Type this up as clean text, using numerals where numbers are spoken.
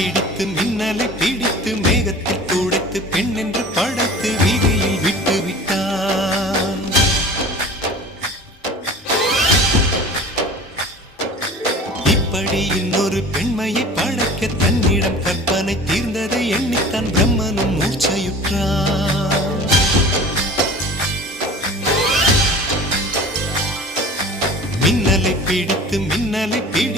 பிடித்து மின்னலை பிடித்து மேகத்தில் துடைத்து பெண் என்று படைத்து வீதியில் விட்டு விட்டான். இப்படி இன்னொரு பெண்மையை படைக்க தன்னிடம் கற்பனை தீர்ந்ததை எண்ணித்தான் பிரம்மனும் மூர்ச்சையுற்றான். மின்னலை பிடித்து மின்னலை பிடி